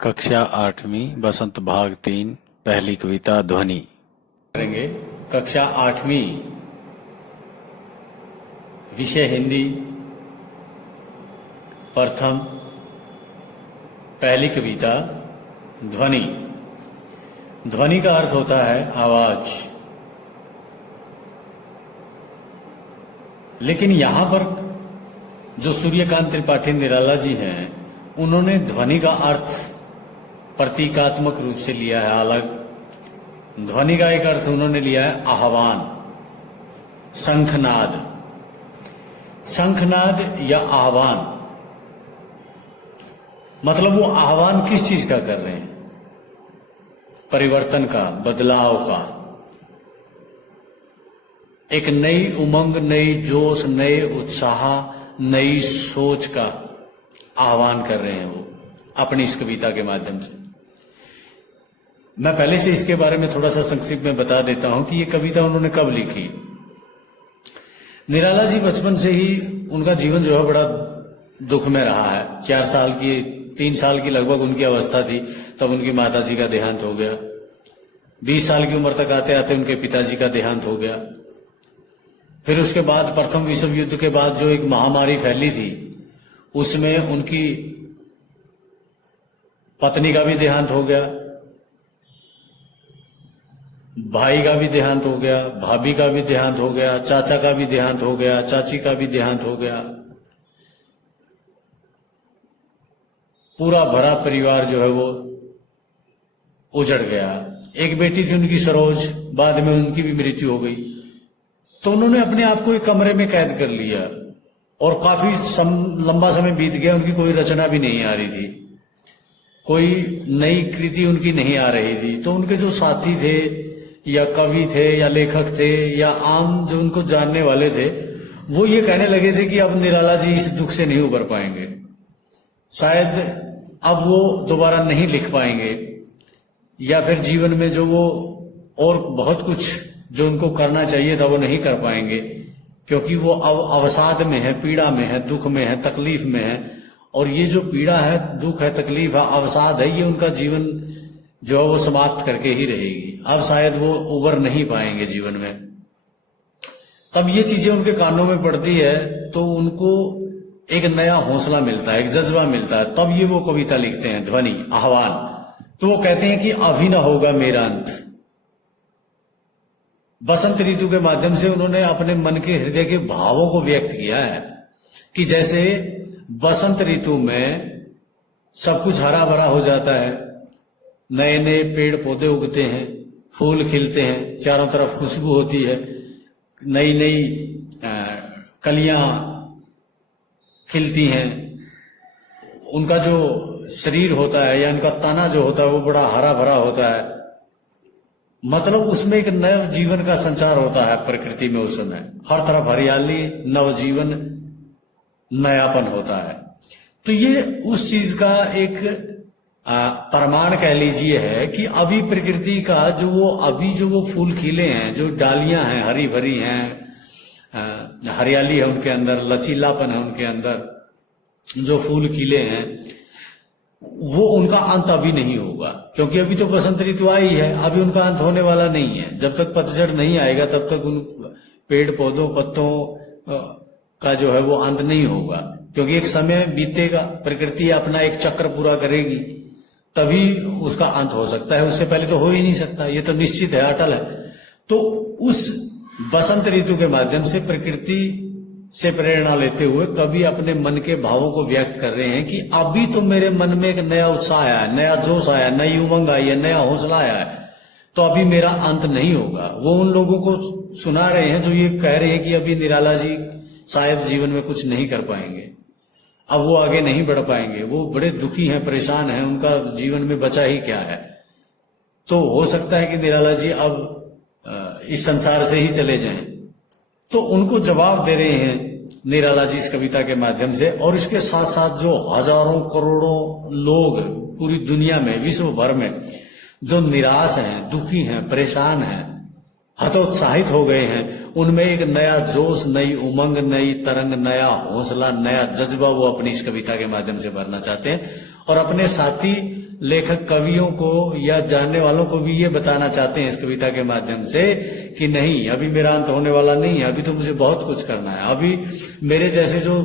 कक्षा 8वीं बसंत भाग 3 पहली कविता ध्वनि करेंगे। कक्षा 8वीं विषय हिंदी, प्रथम पहली कविता ध्वनि। ध्वनि का अर्थ होता है आवाज। लेकिन यहां पर जो सूर्यकांत त्रिपाठी निराला जी हैं, उन्होंने ध्वनि का अर्थ प्रतीकात्मक रूप से लिया है अलग। ध्वनि का एक अर्थ उन्होंने लिया है आह्वान, शंखनाद। शंखनाद या आह्वान मतलब वो आह्वान किस चीज का कर रहे हैं? परिवर्तन का, बदलाव का, एक नई उमंग, नई जोश, नए उत्साह, नई सोच का आह्वान कर रहे हैं वो अपनी इस कविता के माध्यम से। मैं पहले से इसके बारे में थोड़ा सा संक्षिप्त में बता देता हूं कि ये कविता उन्होंने कब लिखी। निराला जी बचपन से ही उनका जीवन जो है बड़ा दुख में रहा है। 3 साल की लगभग उनकी अवस्था थी तब उनकी माता जी का देहांत हो गया। 20 साल की उम्र तक आते आते उनके पिताजी का देहांत हो गया। फिर उसके बाद प्रथम विश्व युद्ध के बाद जो एक महामारी फैली थी, उसमें उनकी पत्नी का भी देहांत हो गया, भाई का भी देहांत हो गया, भाभी का भी देहांत हो गया, चाचा का भी देहांत हो गया, चाची का भी देहांत हो गया। पूरा भरा परिवार जो है वो उजड़ गया। एक बेटी थी उनकी सरोज, बाद में उनकी भी मृत्यु हो गई। तो उन्होंने अपने आप को एक कमरे में कैद कर लिया और काफी लंबा समय बीत गया। उनकी कोई रचना भी नहीं आ रही थी, कोई नई कृति उनकी नहीं आ रही थी। तो उनके जो साथी थे या कवि थे या लेखक थे या आम जो उनको जानने वाले थे, वो ये कहने लगे थे कि अब निराला जी इस दुख से नहीं उबर पाएंगे, शायद अब वो दोबारा नहीं लिख पाएंगे, या फिर जीवन में जो वो और बहुत कुछ जो उनको करना चाहिए था वो नहीं कर पाएंगे, क्योंकि वो अब अवसाद में है, पीड़ा में है, दुख में है, तकलीफ में है। और ये जो पीड़ा है, दुख है, तकलीफ है, अवसाद है, ये उनका जीवन जो है वो समाप्त करके ही रहेगी। अब शायद वो उबर नहीं पाएंगे जीवन में। तब ये चीजें उनके कानों में पड़ती है तो उनको एक नया हौसला मिलता है, एक जज्बा मिलता है। तब ये वो कविता लिखते हैं, ध्वनि, आह्वान। तो वो कहते हैं कि अभी ना होगा मेरा अंत। बसंत ऋतु के माध्यम से उन्होंने अपने मन के हृदय के भावों को व्यक्त किया है कि जैसे बसंत ऋतु में सब कुछ हरा भरा हो जाता है, नए नए पेड़ पौधे उगते हैं, फूल खिलते हैं, चारों तरफ खुशबू होती है, नई नई कलियां खिलती हैं। उनका जो शरीर होता है या उनका तना जो होता है वो बड़ा हरा भरा होता है। मतलब उसमें एक नव जीवन का संचार होता है प्रकृति में। उस समय हर तरफ हरियाली, नवजीवन, नयापन होता है। तो ये उस चीज का एक प्रमाण कह लीजिए है कि अभी प्रकृति का जो वो फूल खिले हैं, जो डालियां हैं हरी भरी हैं, हरियाली है उनके अंदर, लचीलापन है उनके अंदर, जो फूल खिले हैं, वो उनका अंत अभी नहीं होगा। क्योंकि अभी तो बसंत ऋतु आई है, अभी उनका अंत होने वाला नहीं है। जब तक पतझड़ नहीं आएगा तब तक उन पेड़ पौधों, पत्तों का जो है वो अंत नहीं होगा। क्योंकि एक समय बीतेगा, प्रकृति अपना एक चक्र पूरा करेगी, तभी उसका अंत हो सकता है। उससे पहले तो हो ही नहीं सकता, ये तो निश्चित है, अटल है। तो उस बसंत ऋतु के माध्यम से प्रकृति से प्रेरणा लेते हुए कवि अपने मन के भावों को व्यक्त कर रहे हैं कि अभी तो मेरे मन में एक नया उत्साह आया है, नया जोश आया, नई उमंग आई है, नया हौसला आया है, तो अभी मेरा अंत नहीं होगा। वो उन लोगों को सुना रहे हैं जो ये कह रहे हैं कि अभी निराला जी शायद जीवन में कुछ नहीं कर पाएंगे, अब वो आगे नहीं बढ़ पाएंगे, वो बड़े दुखी हैं, परेशान हैं, उनका जीवन में बचा ही क्या है। तो हो सकता है कि निराला जी अब इस संसार से ही चले जाएं। तो उनको जवाब दे रहे हैं निराला जी इस कविता के माध्यम से। और इसके साथ साथ जो हजारों करोड़ों लोग पूरी दुनिया में, विश्व भर में जो निराश हैं, दुखी हैं, परेशान हैं, हतोत्साहित हो गए हैं, उनमें एक नया जोश, नई उमंग, नई तरंग, नया हौसला, नया जज्बा वो अपनी इस कविता के माध्यम से भरना चाहते हैं। और अपने साथी लेखक कवियों को या जानने वालों को भी ये बताना चाहते हैं इस कविता के माध्यम से कि नहीं, अभी मेरा अंत होने वाला नहीं है, अभी तो मुझे बहुत कुछ करना है। अभी मेरे जैसे जो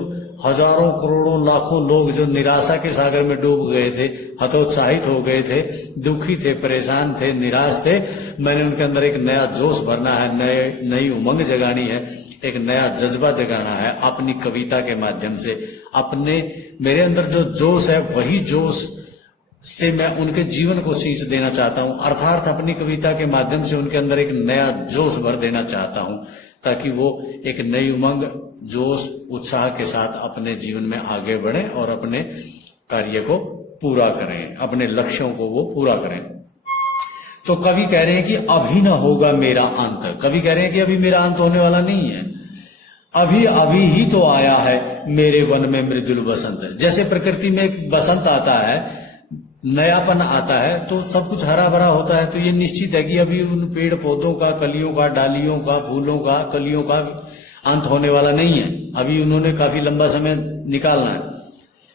हजारों करोड़ों लाखों लोग जो निराशा के सागर में डूब गए थे, हतोत्साहित हो गए थे, दुखी थे, परेशान थे, निराश थे, मैंने उनके अंदर एक नया जोश भरना है, नई उमंग जगानी है, एक नया जज्बा जगाना है अपनी कविता के माध्यम से। अपने मेरे अंदर जो जोश है वही जोश से मैं उनके जीवन को सींच देना चाहता हूं, अर्थात अपनी कविता के माध्यम से उनके अंदर एक नया जोश भर देना चाहता हूं, ताकि वो एक नई उमंग, जोश, उत्साह के साथ अपने जीवन में आगे बढ़ें और अपने कार्य को पूरा करें, अपने लक्ष्यों को वो पूरा करें। तो कवि कह रहे हैं कि अभी ना होगा मेरा अंत। कवि कह रहे हैं कि अभी मेरा अंत होने वाला नहीं है, अभी अभी ही तो आया है मेरे वन में मृदुल बसंत। जैसे प्रकृति में एक बसंत आता है, नयापन आता है, तो सब कुछ हरा भरा होता है, तो ये निश्चित है कि अभी उन पेड़ पौधों का, कलियों का, डालियों का, फूलों का, कलियों का अंत होने वाला नहीं है, अभी उन्होंने काफी लंबा समय निकालना है।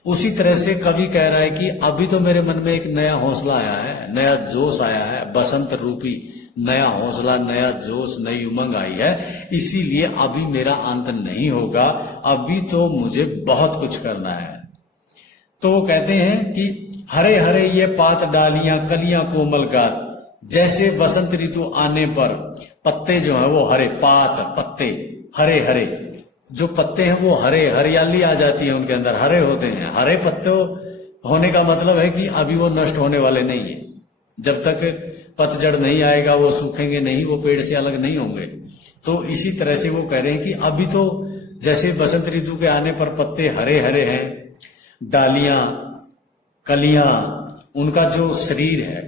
उसी तरह से कवि कह रहा है कि अभी तो मेरे मन में एक नया हौसला आया है, नया जोश आया है, बसंत रूपी नया हौसला, नया जोश, नई उमंग आई है, इसीलिए अभी मेरा अंत नहीं होगा, अभी तो मुझे बहुत कुछ करना है। तो वो कहते हैं कि हरे हरे ये पात डालियां, कलियां कोमल गात, जैसे बसंत ऋतु आने पर पत्ते जो है वो हरे, पात पत्ते हरे हरे, जो पत्ते हैं वो हरे, हरियाली आ जाती है उनके अंदर, हरे होते हैं। हरे पत्ते होने का मतलब है कि अभी वो नष्ट होने वाले नहीं है, जब तक पतझड़ नहीं आएगा वो सूखेंगे नहीं, वो पेड़ से अलग नहीं होंगे। तो इसी तरह से वो कह रहे हैं कि अभी तो जैसे बसंत ऋतु के आने पर पत्ते हरे हरे हैं, डालियां, कलियां, उनका जो शरीर है,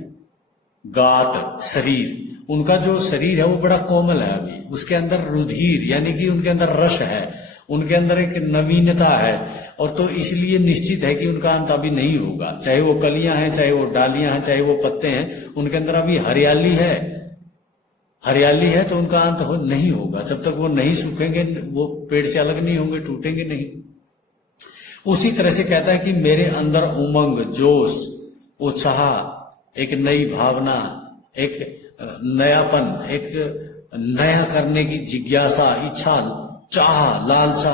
गात शरीर, उनका जो शरीर है वो बड़ा कोमल है, अभी उसके अंदर रुधिर यानी कि उनके अंदर रस है, उनके अंदर एक नवीनता है, और तो इसलिए निश्चित है कि उनका अंत अभी नहीं होगा। चाहे वो कलियां हैं, चाहे वो डालियां हैं, चाहे वो पत्ते हैं, उनके अंदर अभी हरियाली है, हरियाली है, तो उनका अंत नहीं होगा। जब तक वो नहीं सूखेंगे वो पेड़ से अलग नहीं होंगे, टूटेंगे नहीं। उसी तरह से कहता है कि मेरे अंदर उमंग, जोश, उत्साह, एक नई भावना, एक नयापन, एक नया करने की जिज्ञासा, इच्छा, चाह, लालसा,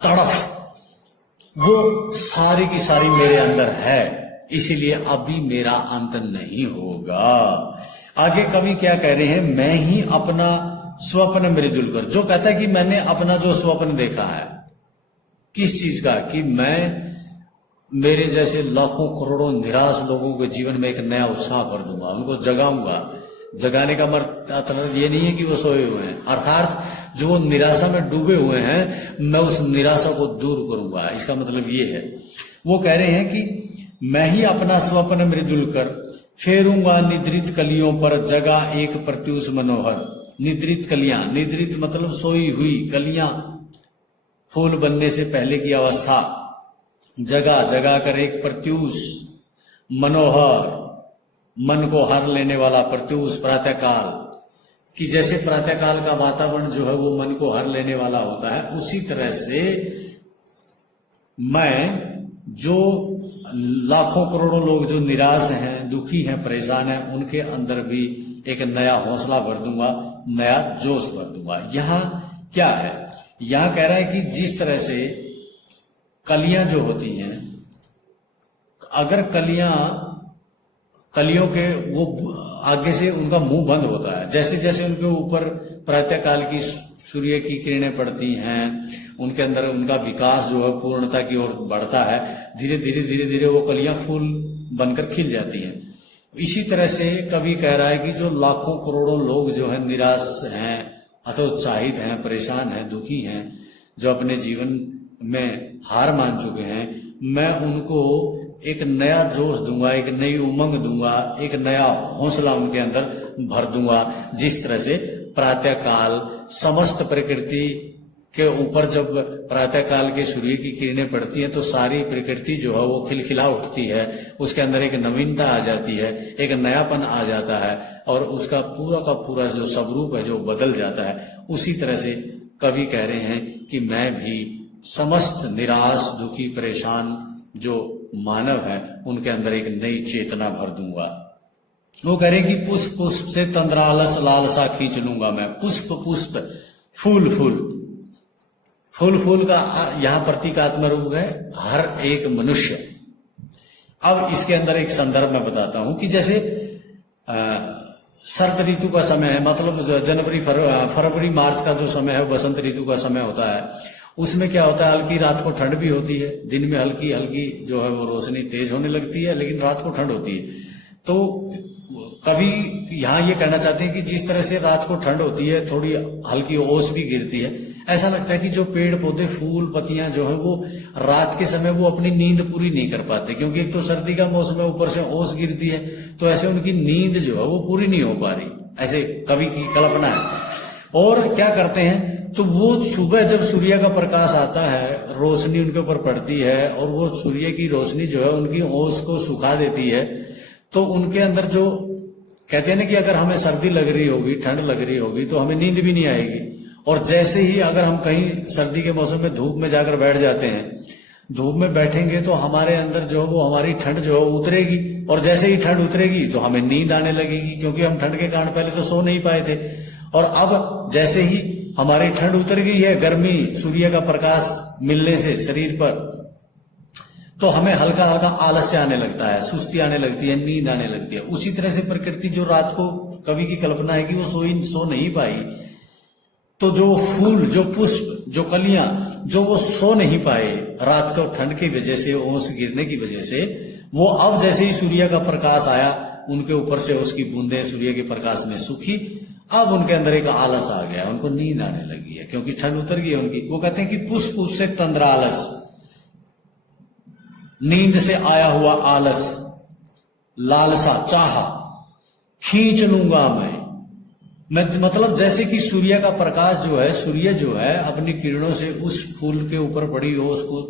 तड़फ, वो सारी की सारी मेरे अंदर है, इसीलिए अभी मेरा अंत नहीं होगा। आगे कवि क्या कह रहे हैं, मैं ही अपना स्वप्न मृदुल कर, जो कहता है कि मैंने अपना जो स्वप्न देखा है, किस चीज का, कि मैं मेरे जैसे लाखों करोड़ों निराश लोगों के जीवन में एक नया उत्साह भर दूंगा, उनको जगाऊंगा। जगाने का मतलब ये नहीं है कि वो सोए हुए हैं, अर्थात जो वो निराशा में डूबे हुए हैं, मैं उस निराशा को दूर करूंगा, इसका मतलब ये है। वो कह रहे हैं कि मैं ही अपना स्वप्न मृदुल कर फेरूंगा निद्रित कलियों पर, जगा एक प्रत्यूष मनोहर। निद्रित कलियां, निद्रित मतलब सोई हुई कलियां, फूल बनने से पहले की अवस्था, जगा जगा कर एक प्रत्यूष मनोहर, मन को हर लेने वाला प्रत्यूष, प्रातःकाल कि जैसे प्रातःकाल का वातावरण जो है वो मन को हर लेने वाला होता है, उसी तरह से मैं जो लाखों करोड़ों लोग जो निराश हैं, दुखी हैं, परेशान हैं, उनके अंदर भी एक नया हौसला भर दूंगा, नया जोश भर दूंगा। यहाँ क्या है, यहाँ कह रहा है कि जिस तरह से कलियां जो होती हैं, अगर कलियों के वो आगे से उनका मुंह बंद होता है, जैसे जैसे उनके ऊपर प्रातःकाल की सूर्य की किरणें पड़ती हैं, उनके अंदर उनका विकास जो है पूर्णता की ओर बढ़ता है, धीरे धीरे धीरे धीरे वो कलियां फूल बनकर खिल जाती हैं। इसी तरह से कवि कह रहा है कि जो लाखों करोड़ों लोग जो है निराश हैं, हतोत्साहित हैं, परेशान हैं, दुखी हैं, जो अपने जीवन में हार मान चुके हैं, मैं उनको एक नया जोश दूंगा, एक नई उमंग दूंगा, एक नया हौसला उनके अंदर भर दूंगा। जिस तरह से प्रातःकाल समस्त प्रकृति के ऊपर जब प्रातः काल के सूर्य की किरणें पड़ती हैं तो सारी प्रकृति जो है वो खिलखिला उठती है, उसके अंदर एक नवीनता आ जाती है, एक नयापन आ जाता है और उसका पूरा का पूरा जो स्वरूप है जो बदल जाता है। उसी तरह से कवि कह रहे हैं कि मैं भी समस्त निराश, दुखी, परेशान जो मानव है उनके अंदर एक नई चेतना भर दूंगा। वो कह रहे कि पुष्प पुष्प से तंद्रालस लालसा खींच लूंगा मैं। पुष्प पुष्प, फूल फूल, फूल फूल का यहां प्रतीकात्मक रूप है हर एक मनुष्य। अब इसके अंदर एक संदर्भ मैं बताता हूं कि जैसे शरद ऋतु का समय है, मतलब जनवरी फरवरी मार्च का जो समय है बसंत ऋतु का समय होता है। उसमें क्या होता है, हल्की रात को ठंड भी होती है, दिन में हल्की हल्की जो है वो रोशनी तेज होने लगती है, लेकिन रात को ठंड होती है। तो कभी यहाँ ये कहना चाहते हैं कि जिस तरह से रात को ठंड होती है, थोड़ी हल्की ओस भी गिरती है, ऐसा लगता है कि जो पेड़ पौधे, फूल, पत्तियां जो है वो रात के समय वो अपनी नींद पूरी नहीं कर पाते, क्योंकि एक तो सर्दी का मौसम है, ऊपर से ओस गिरती है, तो ऐसे उनकी नींद जो है वो पूरी नहीं हो पा रही, ऐसे कवि की कल्पना है। और क्या करते हैं, तो वो सुबह जब सूर्य का प्रकाश आता है, रोशनी उनके ऊपर पड़ती है और वो सूर्य की रोशनी जो है उनकी ओस को सुखा देती है, तो उनके अंदर जो कहते हैं ना कि अगर हमें सर्दी लग रही होगी, ठंड लग रही होगी, तो हमें नींद भी नहीं आएगी। और जैसे ही अगर हम कहीं सर्दी के मौसम में धूप में जाकर बैठ जाते हैं, धूप में बैठेंगे तो हमारे अंदर जो है वो हमारी ठंड जो है उतरेगी, और जैसे ही ठंड उतरेगी तो हमें नींद आने लगेगी, क्योंकि हम ठंड के कारण पहले तो सो नहीं पाए थे। और अब जैसे ही हमारी ठंड उतर गई है, गर्मी, सूर्य का प्रकाश मिलने से शरीर पर, तो हमें हल्का हल्का आलस्य आने लगता है, सुस्ती आने लगती है, नींद आने लगती है। उसी तरह से प्रकृति जो रात को, कवि की कल्पना है कि वो सो नहीं पाई, तो जो फूल, जो पुष्प, जो कलियां, जो वो सो नहीं पाए रात को ठंड की वजह से, ओस गिरने की वजह से, वो अब जैसे ही सूर्य का प्रकाश आया, उनके ऊपर से उसकी बूंदें सूर्य के प्रकाश में सूखी, अब उनके अंदर एक आलस आ गया, उनको नींद आने लगी है, क्योंकि ठंड उतर गई है उनकी। वो कहते हैं कि पुष्प पुष्प से तंद्रालस, नींद से आया हुआ आलस, लालसा, चाहा, खींच लूंगा मैं मतलब जैसे कि सूर्य का प्रकाश जो है, सूर्य जो है अपनी किरणों से उस फूल के ऊपर पड़ी हो उसको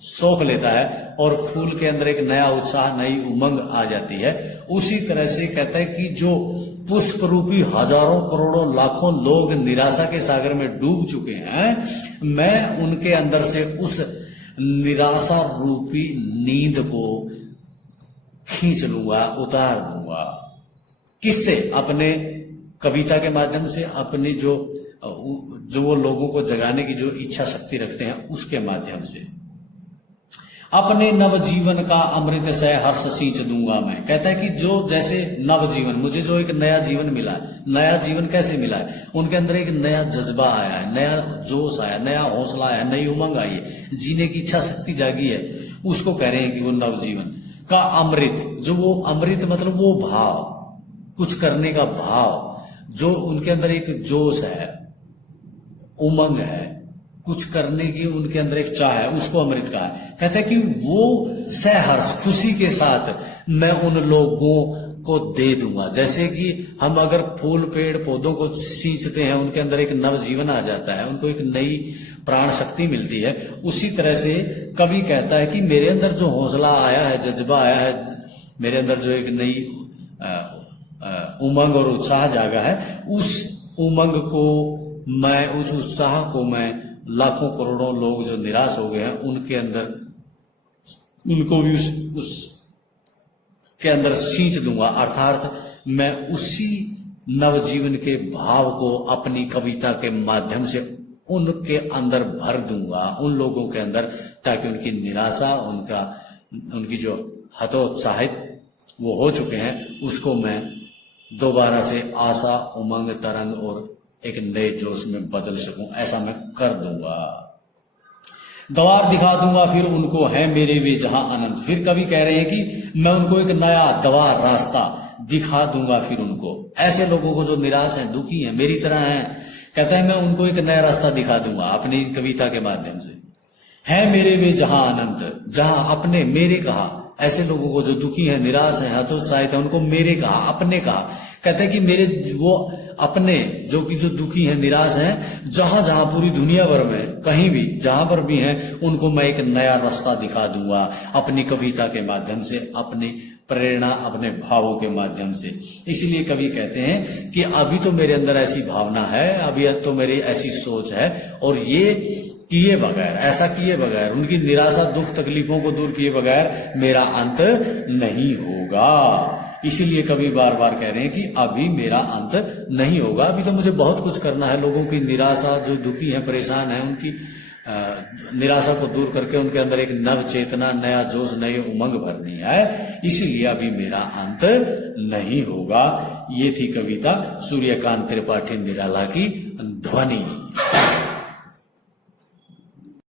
सोख लेता है और फूल के अंदर एक नया उत्साह, नई उमंग आ जाती है। उसी तरह से कहता है कि जो पुष्प रूपी हजारों करोड़ों लाखों लोग निराशा के सागर में डूब चुके हैं, मैं उनके अंदर से उस निराशा रूपी नींद को खींच लूंगा, उतार दूंगा। किससे? अपने कविता के माध्यम से, अपनी जो वो लोगों को जगाने की जो इच्छा शक्ति रखते हैं उसके माध्यम से। अपने नवजीवन का अमृत से हर्ष सींच दूंगा मैं। कहता है कि जो जैसे नवजीवन, मुझे जो एक नया जीवन मिला है, नया जीवन कैसे मिला है, उनके अंदर एक नया जज्बा आया है, नया जोश आया, नया हौसला आया, नई उमंग आई है, जीने की इच्छा शक्ति जागी है, उसको कह रहे हैं कि वो नवजीवन का अमृत। जो वो अमृत मतलब वो भाव, कुछ करने का भाव, जो उनके अंदर एक जोश है, उमंग है, कुछ करने की उनके अंदर एक चाह है, उसको अमृत कहा है। कहता है कि वो सहर्ष, खुशी के साथ मैं उन लोगों को दे दूंगा। जैसे कि हम अगर फूल, पेड़ पौधों को सींचते हैं, उनके अंदर एक नव जीवन आ जाता है, उनको एक नई प्राण शक्ति मिलती है। उसी तरह से कवि कहता है कि मेरे अंदर जो हौसला आया है, जज्बा आया है, मेरे अंदर जो एक नई उमंग और उत्साह जागा है, उस उमंग को मैं, उस उत्साह को मैं लाखों करोड़ों लोग जो निराश हो गए हैं उनके अंदर, उनको भी उस के अंदर सींच दूंगा। अर्थात मैं उसी नवजीवन के भाव को अपनी कविता के माध्यम से उनके अंदर भर दूंगा, उन लोगों के अंदर, ताकि उनकी निराशा, उनकी जो हतोत्साहित वो हो चुके हैं, उसको मैं दोबारा से आशा, उमंग, तरंग और एक नए जोश में बदल सकूं, ऐसा मैं कर दूंगा। द्वार दिखा दूंगा फिर उनको, है मेरे वे जहां अनंत। फिर कवि कह रहे हैं कि मैं उनको एक नया द्वार, रास्ता दिखा दूंगा फिर उनको। ऐसे लोगों को जो निराश हैं, दुखी हैं, मेरी तरह हैं, कहता है मैं उनको एक नया रास्ता दिखा दूंगा अपनी कविता के माध्यम से। है मेरे वे जहां अनंत, जहां अपने, मेरे कहा, ऐसे लोगों को जो दुखी हैं, निराश हैं, हतोत्साहित हैं, उनको मेरे कहा, अपने कहा। कहते हैं कि मेरे वो अपने जो दुखी हैं, निराश हैं, जहां जहां पूरी दुनिया भर में कहीं भी जहां पर भी हैं, उनको मैं एक नया रास्ता दिखा दूंगा अपनी कविता के माध्यम से, अपनी प्रेरणा, अपने भावों के माध्यम से। इसलिए कवि कहते हैं कि अभी तो मेरे अंदर ऐसी भावना है, अभी तो मेरी ऐसी सोच है, और ये किए बगैर, ऐसा किए बगैर, उनकी निराशा, दुख, तकलीफों को दूर किए बगैर मेरा अंत नहीं होगा। इसीलिए कवि बार बार कह रहे हैं कि अभी मेरा अंत नहीं होगा, अभी तो मुझे बहुत कुछ करना है। लोगों की निराशा, जो दुखी हैं, परेशान हैं, उनकी निराशा को दूर करके उनके अंदर एक नव चेतना, नया जोश, नई उमंग भरनी है। इसीलिए अभी मेरा अंत नहीं होगा। ये थी कविता सूर्यकांत त्रिपाठी निराला की ध्वनि।